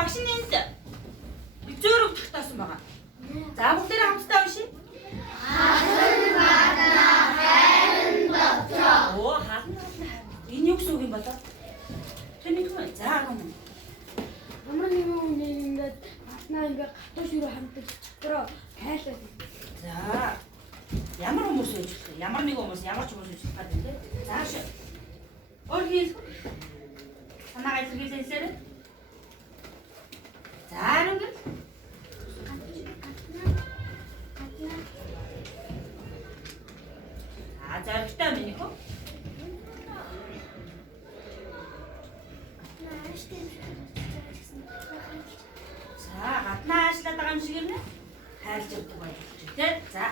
багш нь энд зөөрөг тогтоосон байгаа. За бүгдээрээ хамтдаа уншия. Оо хаална. Энэ юу гэсэн үг юм болоо? Тэний юм. За гэнэ. Ямар нэгэн хүн ингээд батнаа ингээд гатуу ширүү хамтаж дотроо тайлаа. За. Ямар хүмүүс байж болох вэ? Ямар нэг хүмүүс ямар ч хүмүүс байж болох гэдэг тийм. Зааш. Өөр хэл. Санаагаа илэрхийлээ. За ингээд. Зарагтай минь хөө. За гаднаа ажиллаад байгаа юм шиг юм нэ? Хайрлж явдаг байж тийм. За.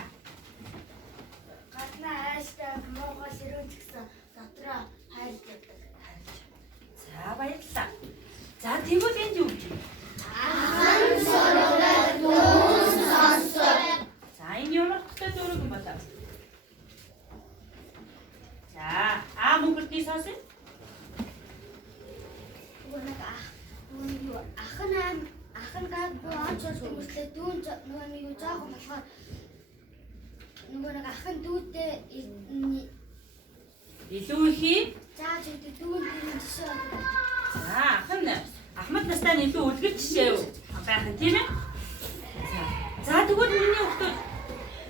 Гаднаа ааштай моогоо ширүүч гэсэн дотроо хайлж явдаг. За баярлалаа. За тэгвэл энд юу гэж вэ? Ахан сорогтой дүүс сонсоо. За энэ ямар хөтэй зураг юм болоо? За мөнгөлтний сонсё. Ахын гад бооч хүмүүстэй дүүн нөгөө нэг юу жоохон болохоор нөгөө нэг ахын дүүтэй Илүү их юм. зааж өгдөг дүүн тийм жишээ байна. За ахын Ахмад настай нь илүү үлгэр жишээ байх нь тийм ээ. За тэгвэл миний хүүхдүүд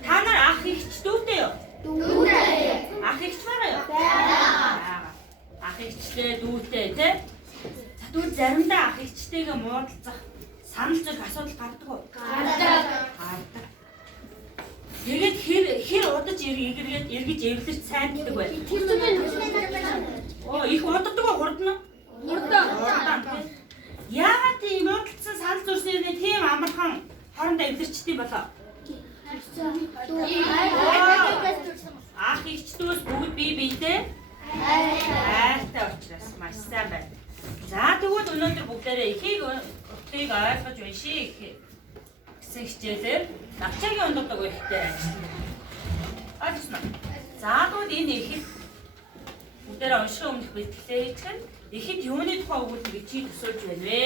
та нар ах ихч дүүтэй юу? Дүүтэй. Ах ихч байгаа юу? Байгаа. Ах ихчтэй дүүтэй тий. За тэгвэл заримдаа ах ихчтэйгээ муудалцах санал зөрх асуудал гардаг уу? Гардаг. Гардаг. Тэгээд хэр удаж эргэж эвлэрч сайн гэдэг бай. Оо их уддаг уу хурдна? Урдаа. Яагаад тийм муудалцсан санал зөрснээр тийм амархан хоорондоо эвлэрчдэг болоо? Ах ихчдүүс бүгд бие биедээ хайртай учраас маш сайн байна. За тэгвэл өнөөдөр бүгдээрээ эхийг ойлгож уншия гэсэн хичээлээр навчаагийн ондодог ихтэй ажиллана. За тэгвэл энэ эхийг бүгдээрээ уншихын өмнөх бэлтгэлээ хийчихэн эхэд юуны тухай өгүүлбэрийг чи төсөөлж байна вэ?